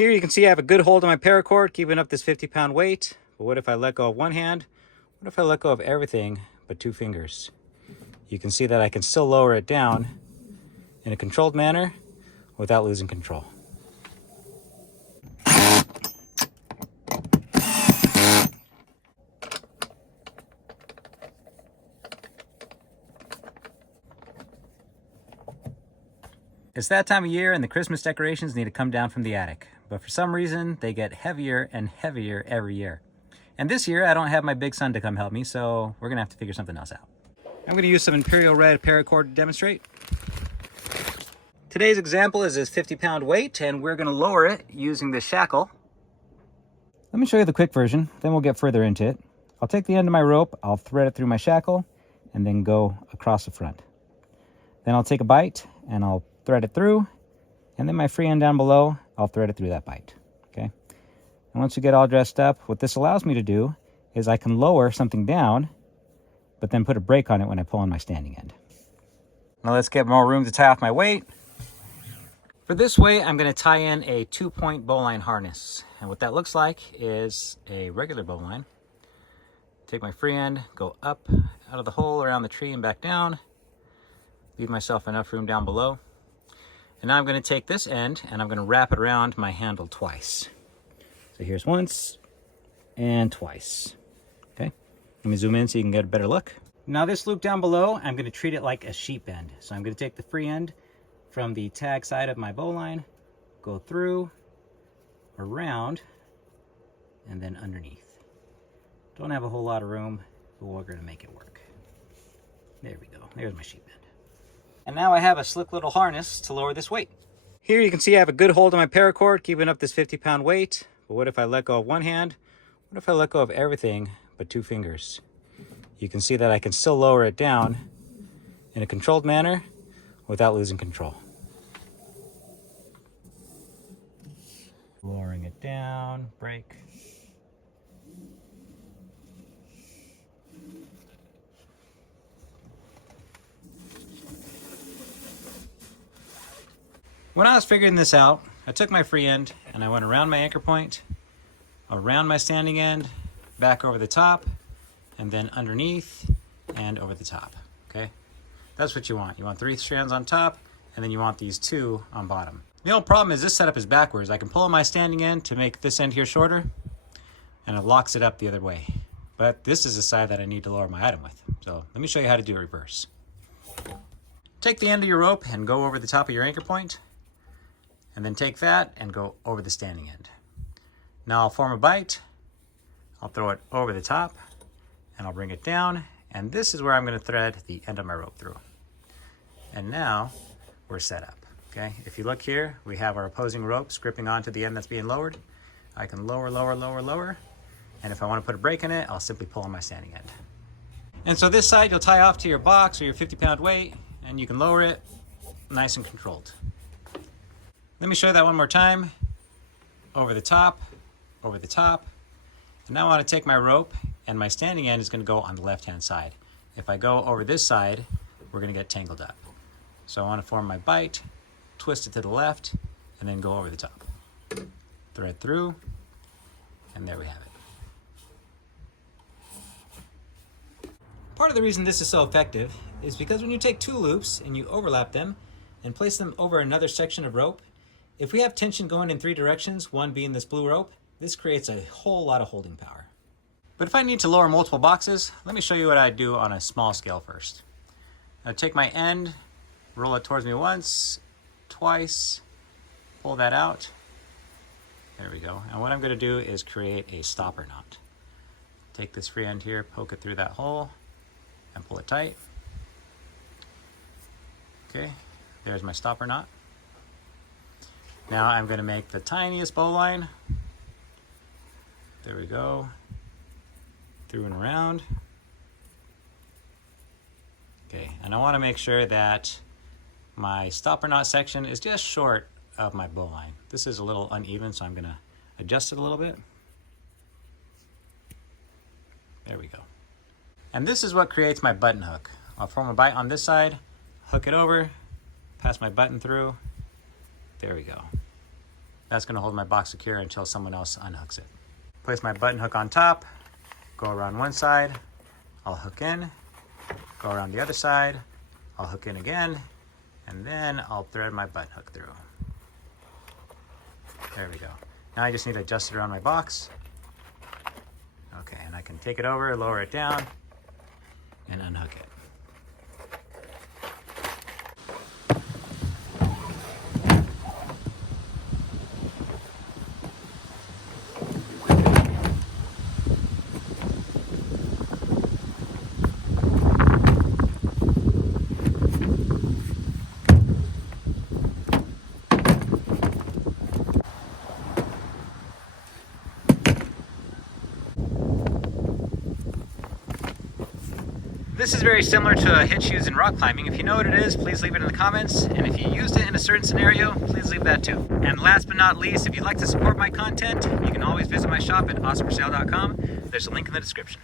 Here you can see I have a good hold on my paracord, keeping up this 50-pound weight. But what if I let go of one hand? What if I let go of everything but 2 fingers? You can see that I can still lower it down in a controlled manner without losing control. It's that time of year and the Christmas decorations need to come down from the attic. But for some reason, they get heavier and heavier every year. And this year, I don't have my big son to come help me, so we're gonna have to figure something else out. I'm gonna use some Imperial Red paracord to demonstrate. Today's example is this 50-pound weight, and we're gonna lower it using this shackle. Let me show you the quick version, then we'll get further into it. I'll take the end of my rope, I'll thread it through my shackle, and then go across the front. Then I'll take a bite, and I'll thread it through, and then my free end down below, I'll thread it through that bite, okay? And once you get all dressed up, what this allows me to do is I can lower something down, but then put a brake on it when I pull on my standing end. Now let's get more room to tie off my weight. For this weight, I'm gonna tie in a 2-point bowline harness. And what that looks like is a regular bowline. Take my free end, go up out of the hole around the tree and back down. Leave myself enough room down below. And now I'm gonna take this end and I'm gonna wrap it around my handle twice. So here's once and twice, okay? Let me zoom in so you can get a better look. Now this loop down below, I'm gonna treat it like a sheep end. So I'm gonna take the free end from the tag side of my bowline, go through, around, and then underneath. Don't have a whole lot of room, but we're gonna make it work. There we go, there's my sheep end. And now I have a slick little harness to lower this weight. Here you can see I have a good hold on my paracord, keeping up this 50-pound weight. But what if I let go of one hand? What if I let go of everything but 2 fingers? You can see that I can still lower it down in a controlled manner without losing control. Lowering it down, brake. When I was figuring this out, I took my free end and I went around my anchor point, around my standing end, back over the top, and then underneath and over the top, okay? That's what you want. You want 3 strands on top, and then you want these 2 on bottom. The only problem is this setup is backwards. I can pull on my standing end to make this end here shorter, and it locks it up the other way. But this is the side that I need to lower my item with. So let me show you how to do it reverse. Take the end of your rope and go over the top of your anchor point, and then take that and go over the standing end. Now I'll form a bite, I'll throw it over the top, and I'll bring it down, and this is where I'm gonna thread the end of my rope through. And now we're set up, okay? If you look here, we have our opposing ropes gripping onto the end that's being lowered. I can lower, lower, lower, lower, and if I wanna put a brake in it, I'll simply pull on my standing end. And so this side you'll tie off to your box or your 50-pound weight, and you can lower it nice and controlled. Let me show you that one more time. Over the top, over the top. And now I want to take my rope, and my standing end is going to go on the left-hand side. If I go over this side, we're going to get tangled up. So I want to form my bite, twist it to the left, and then go over the top. Thread through, and there we have it. Part of the reason this is so effective is because when you take 2 loops and you overlap them and place them over another section of rope, if we have tension going in 3 directions, one being this blue rope, this creates a whole lot of holding power. But if I need to lower multiple boxes, let me show you what I do on a small scale first. I take my end, roll it towards me once, twice, pull that out. There we go. And what I'm going to do is create a stopper knot. Take this free end here, poke it through that hole, and pull it tight. Okay, there's my stopper knot. Now I'm going to make the tiniest bowline. There we go. Through and around. Okay, and I want to make sure that my stopper knot section is just short of my bowline. This is a little uneven, so I'm going to adjust it a little bit. There we go. And this is what creates my button hook. I'll form a bite on this side, hook it over, pass my button through. There we go. That's going to hold my box secure until someone else unhooks it. Place my button hook on top, go around one side, I'll hook in, go around the other side, I'll hook in again, and then I'll thread my button hook through. There we go. Now I just need to adjust it around my box. Okay, and I can take it over, lower it down, and unhook it. This is very similar to a hitch used in rock climbing. If you know what it is, please leave it in the comments. And if you used it in a certain scenario, please leave that too. And last but not least, if you'd like to support my content, you can always visit my shop at awesomeforsale.com. There's a link in the description.